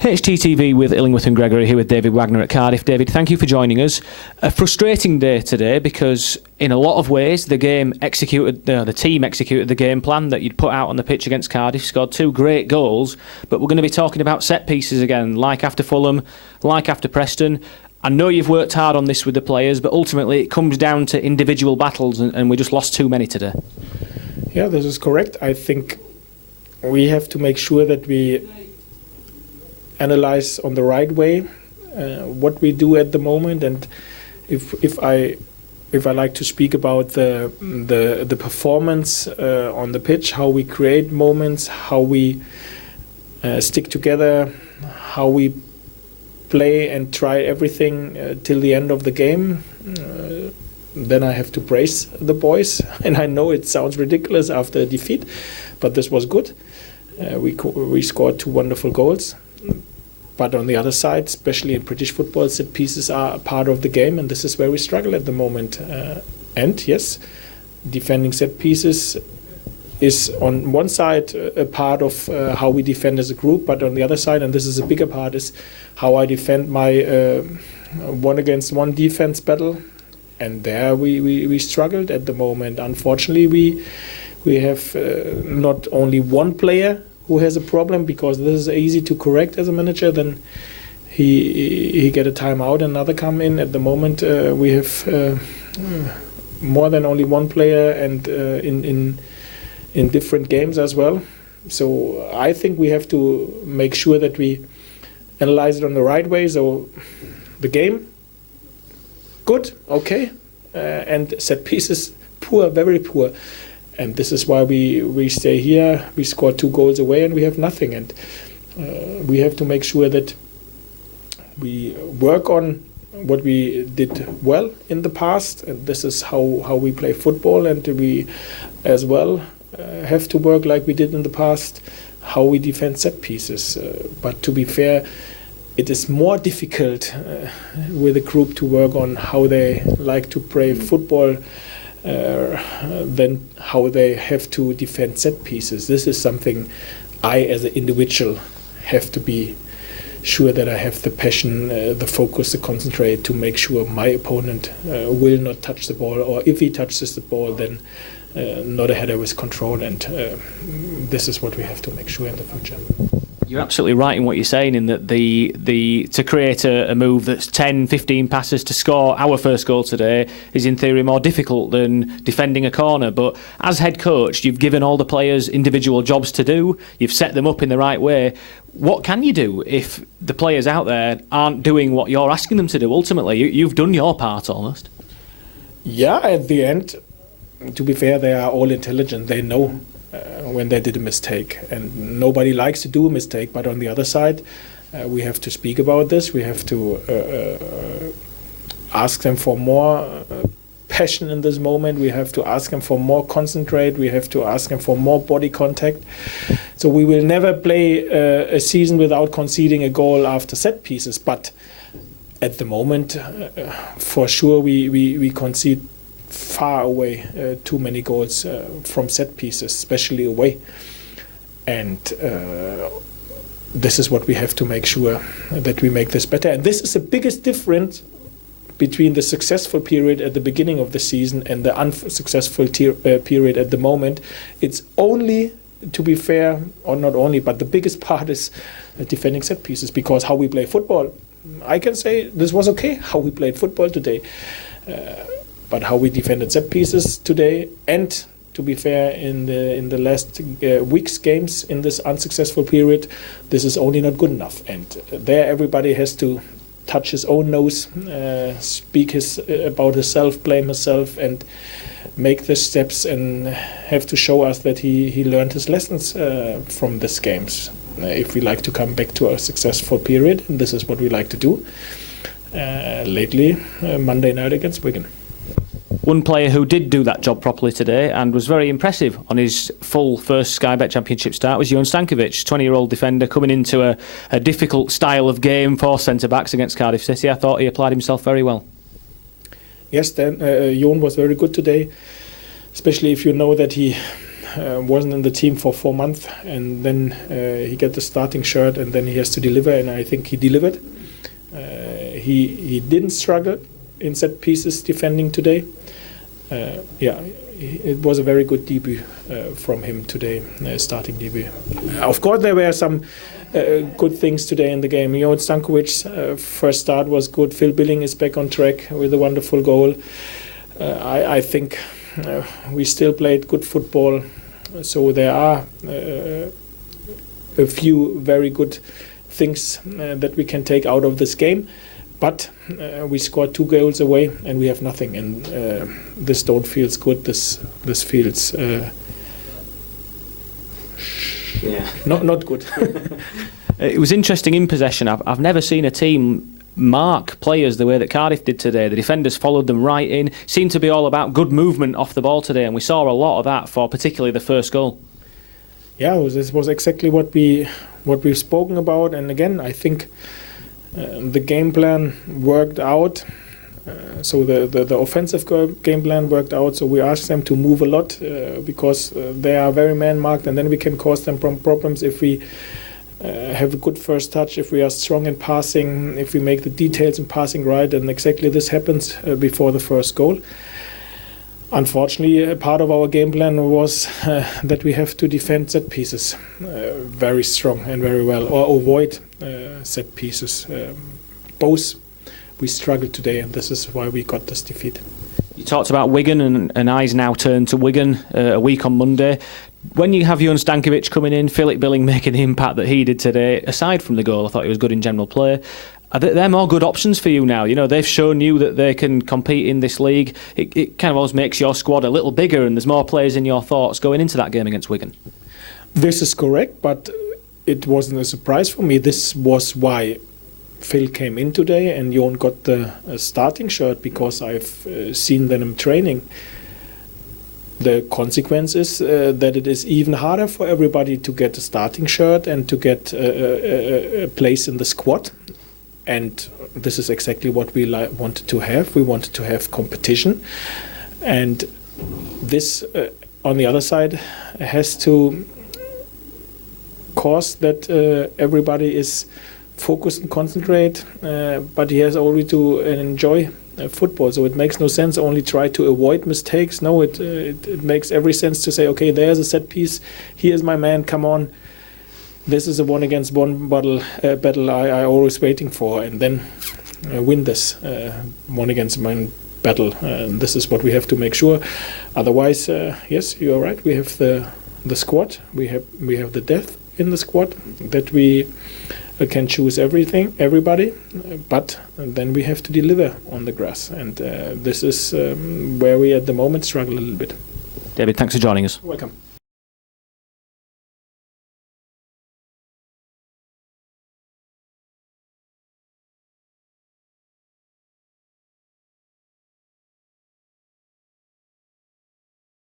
HTTV with Illingworth and Gregory here with David Wagner at Cardiff. David, thank you for joining us. A frustrating day today because in a lot of ways the team executed the game plan that you'd put out on the pitch against Cardiff, scored 2 great goals, but we're going to be talking about set pieces again, like after Fulham, like after Preston. I know you've worked hard on this with the players, but ultimately it comes down to individual battles and we just lost too many today. Yeah, this is correct. I think we have to make sure that we analyze on the right way what we do at the moment, and if I like to speak about the performance on the pitch, how we create moments, how we stick together, how we play and try everything till the end of the game, then I have to praise the boys. And I know it sounds ridiculous after a defeat, but this was good. We scored 2 wonderful goals. But on the other side, especially in British football, set pieces are a part of the game, and this is where we struggle at the moment. And yes, defending set pieces is on one side a part of how we defend as a group, but on the other side, and this is a bigger part, is how I defend my 1-against-1 defense battle. And there we struggled at the moment. Unfortunately, we have not only one player who has a problem, because this is easy to correct as a manager. Then he get a timeout and another come in. At the moment, we have more than only one player, and in different games as well. So I think we have to make sure that we analyze it on the right way. So the game, good, okay, and set pieces, poor, very poor. And this is why we stay here. We scored 2 goals away and we have nothing. And we have to make sure that we work on what we did well in the past. And this is how we play football. And we as well have to work like we did in the past, how we defend set pieces. But to be fair, it is more difficult with a group to work on how they like to play football than how they have to defend set pieces. This is something I, as an individual, have to be sure that I have the passion, the focus, the concentrate to make sure my opponent will not touch the ball, or if he touches the ball, then not a header with control. And this is what we have to make sure in the future. You're absolutely right in what you're saying, in that the to create a move that's 10, 15 passes to score our first goal today is in theory more difficult than defending a corner. But as head coach, you've given all the players individual jobs to do. You've set them up in the right way. What can you do if the players out there aren't doing what you're asking them to do? Ultimately, you've done your part almost. Yeah, at the end, to be fair, they are all intelligent. They know when they did a mistake, and nobody likes to do a mistake. But on the other side, we have to speak about this. We have to ask them for more passion in this moment. We have to ask them for more concentrate. We have to ask them for more body contact. So we will never play a season without conceding a goal after set pieces. But at the moment, for sure, we concede far away too many goals from set pieces, especially away. And this is what we have to make sure that we make this better. And this is the biggest difference between the successful period at the beginning of the season and the unsuccessful period at the moment. It's only, to be fair, or not only, but the biggest part is defending set pieces, because how we play football, I can say this was okay, how we played football today. But how we defended set pieces today, and to be fair, in the last week's games in this unsuccessful period, this is only not good enough. And there, everybody has to touch his own nose, speak about himself, blame himself, and make the steps, and have to show us that he learned his lessons from these games. If we like to come back to a successful period, and this is what we like to do. Lately, Monday night against Wigan. One player who did do that job properly today and was very impressive on his full first Sky Bet Championship start was Jovan Stankovic, 20-year-old defender coming into a difficult style of game for centre-backs against Cardiff City. I thought he applied himself very well. Yes, Jovan was very good today, especially if you know that he wasn't in the team for 4 months, and then he got the starting shirt, and then he has to deliver, and I think he delivered. He didn't struggle in set pieces defending today. It was a very good debut from him today, starting debut. Of course, there were some good things today in the game. Stankovic's first start was good. Phil Billing is back on track with a wonderful goal. I think we still played good football. So there are a few very good things that we can take out of this game. But we scored 2 goals away and we have nothing. And this don't feels good. This feels not good. It was interesting in possession. I've never seen a team mark players the way that Cardiff did today. The defenders followed them right in. Seemed to be all about good movement off the ball today, and we saw a lot of that for particularly the first goal. Yeah, this was exactly what we've spoken about. And again, I think the game plan worked out. So the offensive game plan worked out. So we asked them to move a lot because they are very man-marked, and then we can cause them problems if we have a good first touch, if we are strong in passing, if we make the details in passing right. And exactly this happens before the first goal. Unfortunately, part of our game plan was that we have to defend set pieces very strong and very well, or avoid set pieces. Both we struggled today, and this is why we got this defeat. You talked about Wigan, and eyes now turn to Wigan a week on Monday. When you have Stankovic coming in, Philip Billing making the impact that he did today, aside from the goal, I thought he was good in general play. Are there more good options for you now? They've shown you that they can compete in this league. It kind of always makes your squad a little bigger, and there's more players in your thoughts going into that game against Wigan. This is correct, but it wasn't a surprise for me. This was why Phil came in today, and Jon got the starting shirt, because I've seen them training. The consequence is that it is even harder for everybody to get a starting shirt and to get a place in the squad. And this is exactly what we wanted to have. We wanted to have competition. And this, on the other side, has to cause that everybody is focused and concentrate, but he has only to enjoy football. So it makes no sense only try to avoid mistakes. No, it makes every sense to say, okay, there's a set piece. Here's my man. Come on. This is a 1-against-1 battle I always waiting for, and then win this 1-against-1 battle. This is what we have to make sure. Otherwise, yes, you are right. We have the squad. We have the depth in the squad that we can choose everybody, but then we have to deliver on the grass, and this is where we at the moment struggle a little bit. David, thanks for joining us. Welcome.